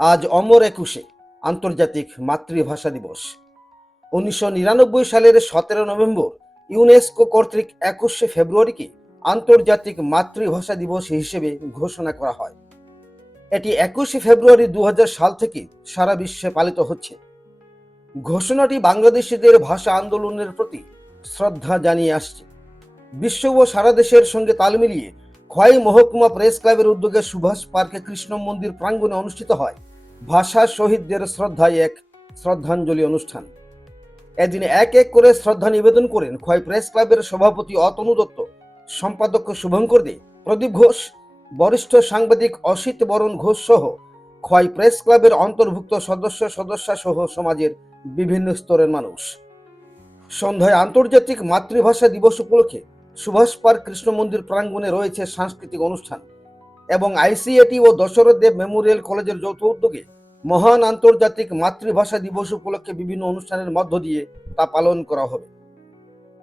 আজ অমর একুশে আন্তর্জাতিক মাতৃভাষা দিবস। 1999 সালের 17 নভেম্বর ইউনেস্কো কর্তৃক 21শে ফেব্রুয়ারিকে আন্তর্জাতিক মাতৃভাষা দিবস হিসেবে ঘোষণা করা হয়। এটি 21শে ফেব্রুয়ারি 2000 সাল থেকে সারা বিশ্বে পালিত হচ্ছে। ঘোষণাটি বাংলাদেশিদের ভাষা আন্দোলনের প্রতি শ্রদ্ধা জানিয়ে আসছে। বিশ্ব ও সারা দেশের সঙ্গে তাল মিলিয়ে খোয়াই মহকুমা প্রেস ক্লাবের উদ্যোগে সুভাষ পার্কে কৃষ্ণ মন্দির প্রাঙ্গণে অনুষ্ঠিত হয় ভাষা শহীদদের শ্রদ্ধায় এক শ্রদ্ধাঞ্জলি অনুষ্ঠান। এদিন এক এক করে শ্রদ্ধা নিবেদন করেন খোয়াই প্রেস ক্লাবের সভাপতি অতনু দত্ত, সম্পাদক শুভঙ্কর দে, প্রদীপ ঘোষ, বরিষ্ঠ সাংবাদিক অসিত বরণ ঘোষ সহ খোয়াই প্রেস ক্লাবের অন্তর্ভুক্ত সদস্যা সহ সমাজের বিভিন্ন স্তরের মানুষ। সন্ধ্যায় আন্তর্জাতিক মাতৃভাষা দিবস উপলক্ষে সুভাষ পার্ক কৃষ্ণ মন্দির প্রাঙ্গণে রয়েছে সাংস্কৃতিক অনুষ্ঠান এবং আইসিএটি ও দশরথ দেব মেমোরিয়াল কলেজের যৌথ উদ্যোগে মহান আন্তর্জাতিক মাতৃভাষা দিবস উপলক্ষে বিভিন্ন অনুষ্ঠানের মধ্য দিয়ে তা পালন করা হবে।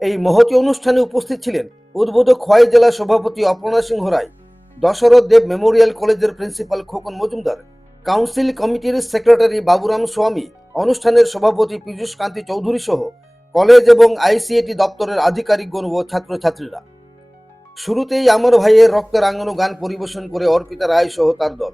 এই মহতী অনুষ্ঠানে উপস্থিত ছিলেন উদ্বোধক খোয়াই জেলা সভাপতি অপর্ণা সিংহ রায়, দশরথ দেব মেমোরিয়াল কলেজের প্রিন্সিপাল খোকন মজুমদার, কাউন্সিল কমিটির সেক্রেটারি বাবুরাম স্বামী, অনুষ্ঠানের সভাপতি পীযূষ কান্তি চৌধুরী সহ কলেজ এবং আইসিএটি দপ্তরের আধিকারিকগণ ও ছাত্রছাত্রীরা। শুরুতেই আমার ভাইয়ের রক্তে রাঙানো গান পরিবেশন করে অর্পিতা রায় সহ তার দল।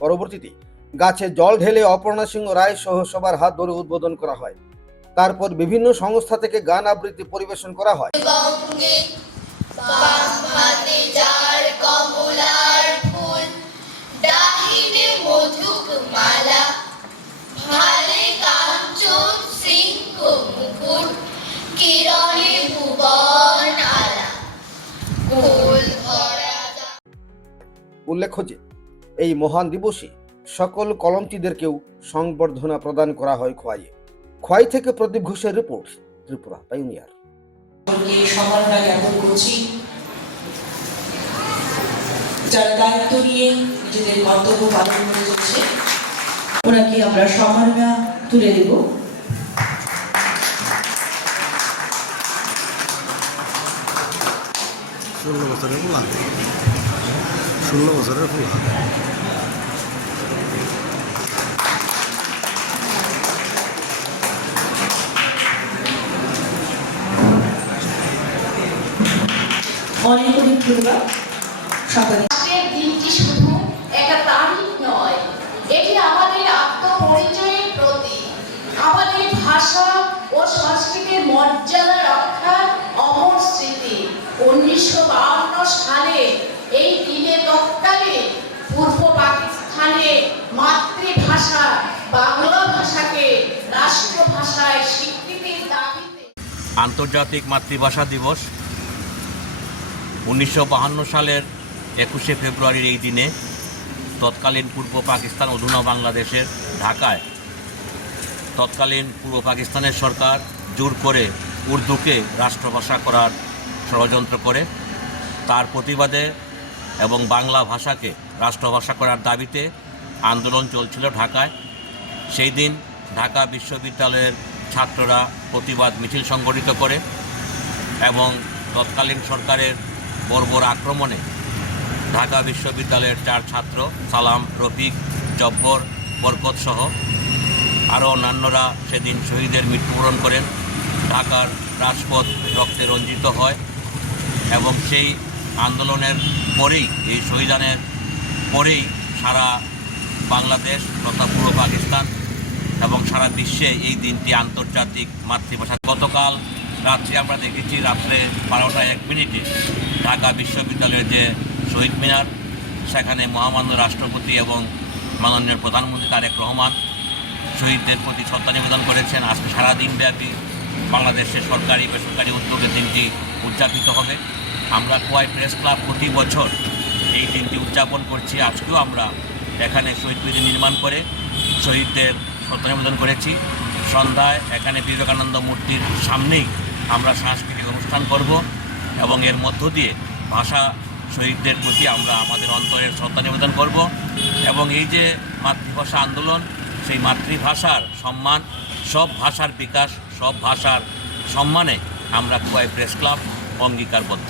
পরবর্তীতে গাছে জল ঢেলে অপর্ণা সিংহ রায় সহ সবার হাত ধরে উদ্বোধন করা হয়। তারপর বিভিন্ন সংস্থা থেকে গান আবৃত্তি পরিবেশন করা হয়। উল্লেখ্য যে এই মহান দিবসে সকল কলমটিদেরকেও সংবর্ধনা প্রদান করা হয় খোয়াইয়ে। খোয়াই থেকে প্রদীপ ঘোষের রিপোর্ট, ত্রিপুরা পাইওনিয়ার। সম্মাননা জ্ঞাপন করছি যারা দায়িত্ব নিয়ে নিজেদের কর্তব্য পালন করে চলছে, ওনাকে আমরা সম্মাননা তুলে দেব। ষোলো বছরের ফুল অনেক অনেক ধন্যবাদ। আজকের দিনটি শুধু একটা তারিখ নয়, এটি আমাদের আত্মপরিচয়ের প্রতীক, আমাদের ভাষা ও সংস্কৃতির মর্যাদা রক্ষার অমর স্মৃতি। 1952 সালে এই দিনে তৎকালে পূর্ব পাকিস্তানে মাতৃভাষা বাংলা ভাষাকে রাষ্ট্রভাষায় স্বীকৃতির দাবিতে আন্তর্জাতিক মাতৃভাষা দিবস 1952 সালের 21শে ফেব্রুয়ারির এই দিনে তৎকালীন পূর্ব পাকিস্তান অধুনা বাংলাদেশের ঢাকায় তৎকালীন পূর্ব পাকিস্তানের সরকার জোর করে উর্দুকে রাষ্ট্রভাষা করার ষড়যন্ত্র করে, তার প্রতিবাদে এবং বাংলা ভাষাকে রাষ্ট্রভাষা করার দাবিতে আন্দোলন চলছিল ঢাকায়। সেই দিন ঢাকা বিশ্ববিদ্যালয়ের ছাত্ররা প্রতিবাদ মিছিল সংগঠিত করে এবং তৎকালীন সরকারের বর্বর আক্রমণে ঢাকা বিশ্ববিদ্যালয়ের 4 ছাত্র সালাম, রফিক, জব্বর, বরকত সহ আরও অন্যান্যরা সেদিন শহীদের মৃত্যুবরণ করেন। ঢাকার রাজপথ রক্তে রঞ্জিত হয় এবং সেই আন্দোলনের পরেই, এই শহীদানের পরেই সারা বাংলাদেশ তথা পূর্ব পাকিস্তান এবং সারা বিশ্বে এই দিনটি আন্তর্জাতিক মাতৃভাষা। গতকাল রাত্রে আমরা দেখেছি, রাত্রে 12টা 1 মিনিটে ঢাকা বিশ্ববিদ্যালয়ের যে শহীদ মিনার, সেখানে মহামান্য রাষ্ট্রপতি এবং মাননীয় প্রধানমন্ত্রী তারেক রহমান শহীদদের প্রতি শ্রদ্ধা নিবেদন করেছেন। আজকে সারাদিন ব্যাপী বাংলাদেশের সরকারি বেসরকারি উদ্যোগে দিনটি উদযাপিত হবে। আমরা খোয়াই প্রেস ক্লাব প্রতি বছর এই দিনটি উদযাপন করছি। আজকেও আমরা এখানে শহীদ বেদি নির্মাণ করে শহীদদের শ্রদ্ধা নিবেদন করেছি। সন্ধ্যায় এখানে বিবেকানন্দ মূর্তির সামনেই আমরা সাংস্কৃতিক অনুষ্ঠান করব এবং এর মধ্য দিয়ে ভাষা শহীদদের প্রতি আমরা আমাদের অন্তরের শ্রদ্ধা নিবেদন করব এবং এই যে মাতৃভাষা আন্দোলন, সেই মাতৃভাষার সম্মান, সব ভাষার বিকাশ, সব ভাষার সম্মানে আমরা খোয়াই প্রেস ক্লাব অঙ্গীকারবদ্ধ।